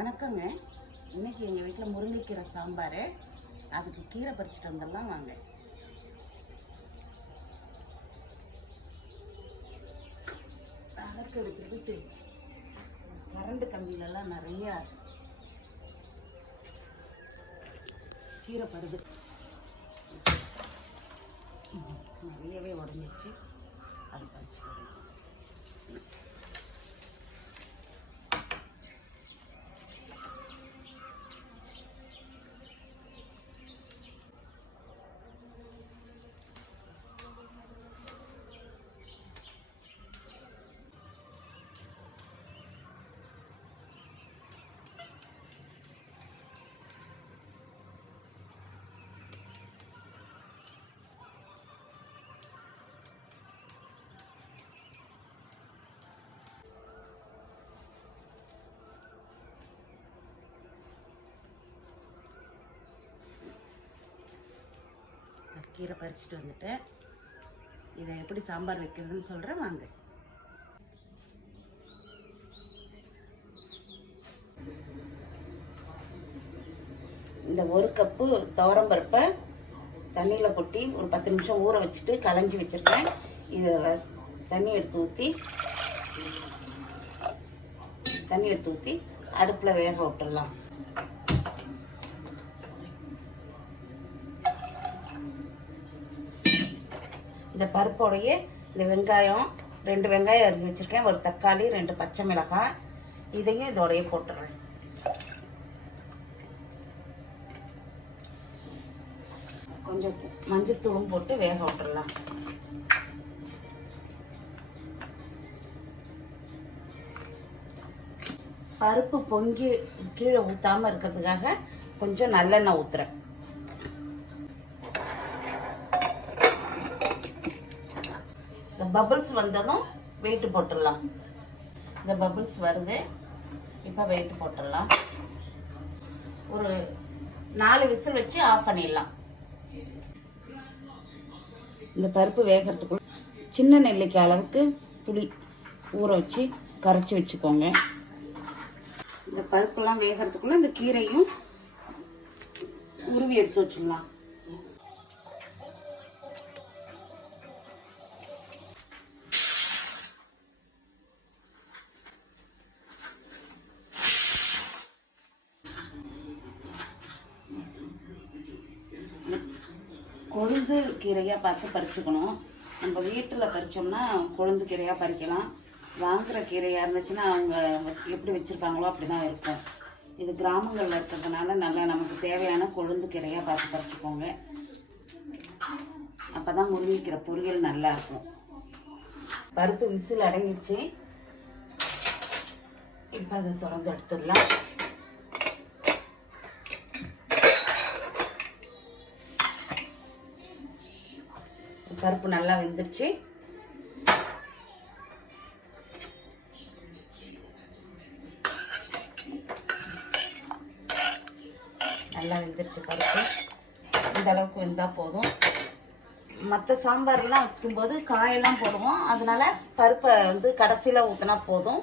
வணக்கங்க. இன்னைக்கு எங்கள் வீட்டில் முருங்கைக்கீரை சாம்பார். அதுக்கு கீரை பறிச்சுட்டு வந்துடலாம் வாங்க. அதற்கு எடுத்துக்கிட்டு கரண்டு கம்பியிலலாம் நிறைய கீரை படுது நிறையவே உடஞ்சிச்சு அது பறிச்சு கீரை பறிச்சுட்டு வந்துட்டேன். இதை எப்படி சாம்பார் வைக்கிறதுன்னு சொல்கிறேன் வாங்க. இந்த ஒரு கப்பு துவரம்பருப்பை தண்ணியில் கொட்டி ஒரு பத்து நிமிஷம் ஊற வச்சுட்டு களைஞ்சி வச்சுருக்கேன். இதில் தண்ணி எடுத்து ஊற்றி தண்ணி எடுத்து ஊற்றி அடுப்பில் வேக விட்டுடலாம். இந்த பருப்போடையே இந்த வெங்காயம் ரெண்டு வெங்காயம் அரிஞ்சு வச்சுருக்கேன். ஒரு தக்காளி ரெண்டு பச்சை மிளகாய். இதையும் இதோடையே போட்டுடுறேன் கொஞ்சம் மஞ்சத்தூளும் போட்டு வேக விட்டுறலாம். பருப்பு பொங்கி கீழே ஊற்றாமல் இருக்கிறதுக்காக கொஞ்சம் நல்லெண்ணெய் ஊற்றுறேன் பபுள்ஸ் வந்ததும் வெயிட் போட்டுடலாம். இந்த பபுள்ஸ் வருது. இப்போ வெயிட் போட்டுடலாம். ஒரு நாலு விசில் வச்சு ஆஃப் பண்ணிடலாம். இந்த பருப்பு வேகிறதுக்குள்ள சின்ன நெல்லிக்காய் அளவுக்கு புளி ஊற வச்சு கரைச்சி வச்சுக்கோங்க. இந்த பருப்புலாம் வேகிறதுக்குள்ள இந்த கீரையும் உருவி எடுத்து வச்சிடலாம். கொழுந்து கீரையாக பார்த்து பறிச்சுக்கணும். நம்ம வீட்டில் பறித்தோம்னா கொழுந்து கீரையாக பறிக்கலாம். வாங்குற கீரையாக இருந்துச்சுன்னா அவங்க எப்படி வச்சுருக்காங்களோ அப்படி தான் இருக்கும். இது கிராமங்களில் இருக்கிறதுனால நல்லா நமக்கு தேவையான கொழுந்து கீரையாக பார்த்து பறிச்சுக்கோங்க. அப்போ தான் முருங்கிக்கிற பொரியல் நல்லா இருக்கும். பருப்பு விசில் அடங்கிடுச்சு. இப்போ அதை திறந்து எடுத்துடலாம். பருப்பு நல்லா வெந்துருச்சு. நல்லா வெந்துருச்சு பருப்பு. இந்த அளவுக்கு வெந்தால் போதும். மற்ற சாம்பார்லாம் வைக்கும்போது காயெல்லாம் போடுவோம். அதனால பருப்பை வந்து கடைசியில் ஊற்றினா போதும்.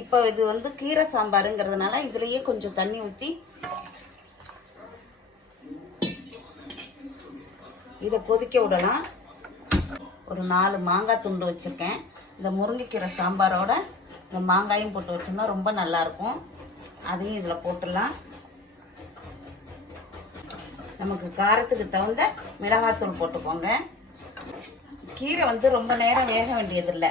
இப்போ இது வந்து கீரை சாம்பாருங்கிறதுனால இதுலேயே கொஞ்சம் தண்ணி ஊற்றி இதை கொதிக்க விடலாம். ஒரு நாலு மாங்காய் துண்டு வச்சுருக்கேன். இந்த முருங்கைக்கீரை சாம்பாரோட இந்த மாங்காயும் போட்டு வச்சோம்னா ரொம்ப நல்லாயிருக்கும். அதையும் இதில் போட்டுடலாம். நமக்கு காரத்துக்கு தகுந்த மிளகாத்தூள் போட்டுக்கோங்க. கீரை வந்து ரொம்ப நேரம் வேக வேண்டியதில்லை.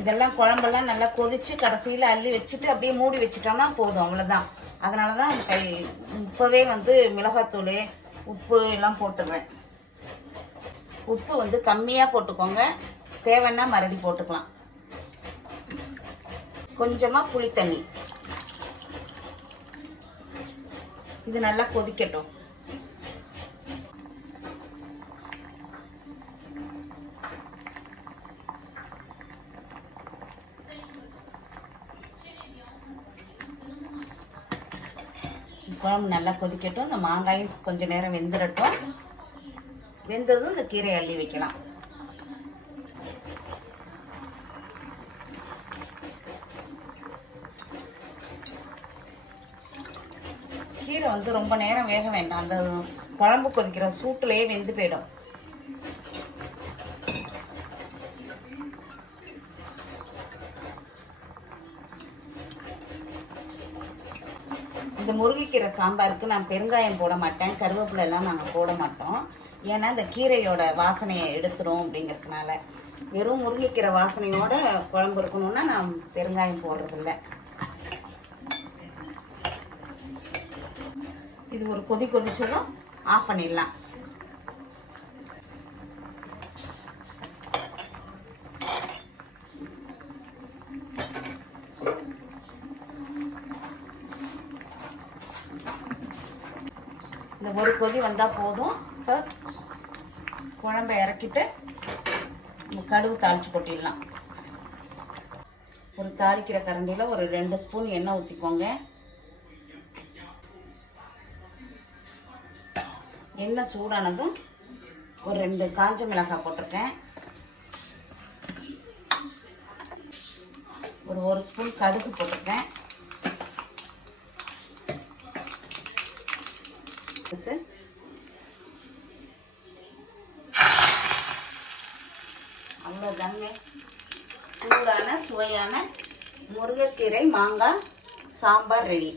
இதெல்லாம் குழம்பெல்லாம் நல்லா கொதித்து கடைசியில் அள்ளி வச்சுட்டு அப்படியே மூடி வச்சுட்டோம்னா போதும் அவ்வளோதான் அதனால தான் இப்போவே வந்து மிளகாத்தூள் உப்பு எல்லாம் போட்டுடுறேன். உப்பு வந்து கம்மியாக போட்டுக்கோங்க. தேவைன்னா மறுபடி போட்டுக்கலாம். கொஞ்சமாக புளித்தண்ணி இது நல்லா கொதிக்கட்டும். குழம்பு நல்லா கொதிக்கட்டும். இந்த மாங்காயும் கொஞ்சம் நேரம் வெந்துடட்டும் வெந்ததும் இந்த கீரையை அள்ளி வைக்கலாம். கீரை வந்து ரொம்ப நேரம் வேக வேண்டாம். அந்த குழம்பு கொதிக்கிற சூட்டுலேயே வெந்து போயிடும். இந்த முருங்கைக்கீரை சாம்பாருக்கு நான் பெருங்காயம் போட மாட்டேன். கருவேப்பிலை எல்லாம் நாங்கள் போட மாட்டோம். ஏன்னா இந்த கீரையோட வாசனையை எடுத்துரும் அப்படிங்கிறதுனால. வெறும் முருங்கைக்கீரை வாசனையோட குழம்பு இருக்கணும்னா நான் பெருங்காயம் போடுறதில்ல. இது ஒரு கொதி கொதிச்சதும் ஆஃப் பண்ணிடலாம் இந்த ஒரு கொதி வந்தால் போதும். இப்போ குழம்ப இறக்கிட்டு இந்த கடுகு தாளித்து கொட்டிடலாம். ஒரு தாளிக்கிற கரண்டியில் ஒரு ரெண்டு ஸ்பூன் எண்ணெய் ஊற்றிக்கோங்க எண்ணெய் சூடானதும் ஒரு ரெண்டு காஞ்ச மிளகாய் போட்டிருக்கேன். ஒரு ஒரு ஸ்பூன் கடுகு போட்டிருக்கேன். அடுத்து அவ்வளோதாங்க சூடான சுவையான முருங்கைக்கீரை மாங்காய் சாம்பார் ரெடி.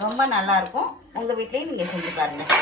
ரொம்ப நல்லாயிருக்கும் உங்கள் வீட்லேயும் நீங்கள் செஞ்சு பாருங்கள்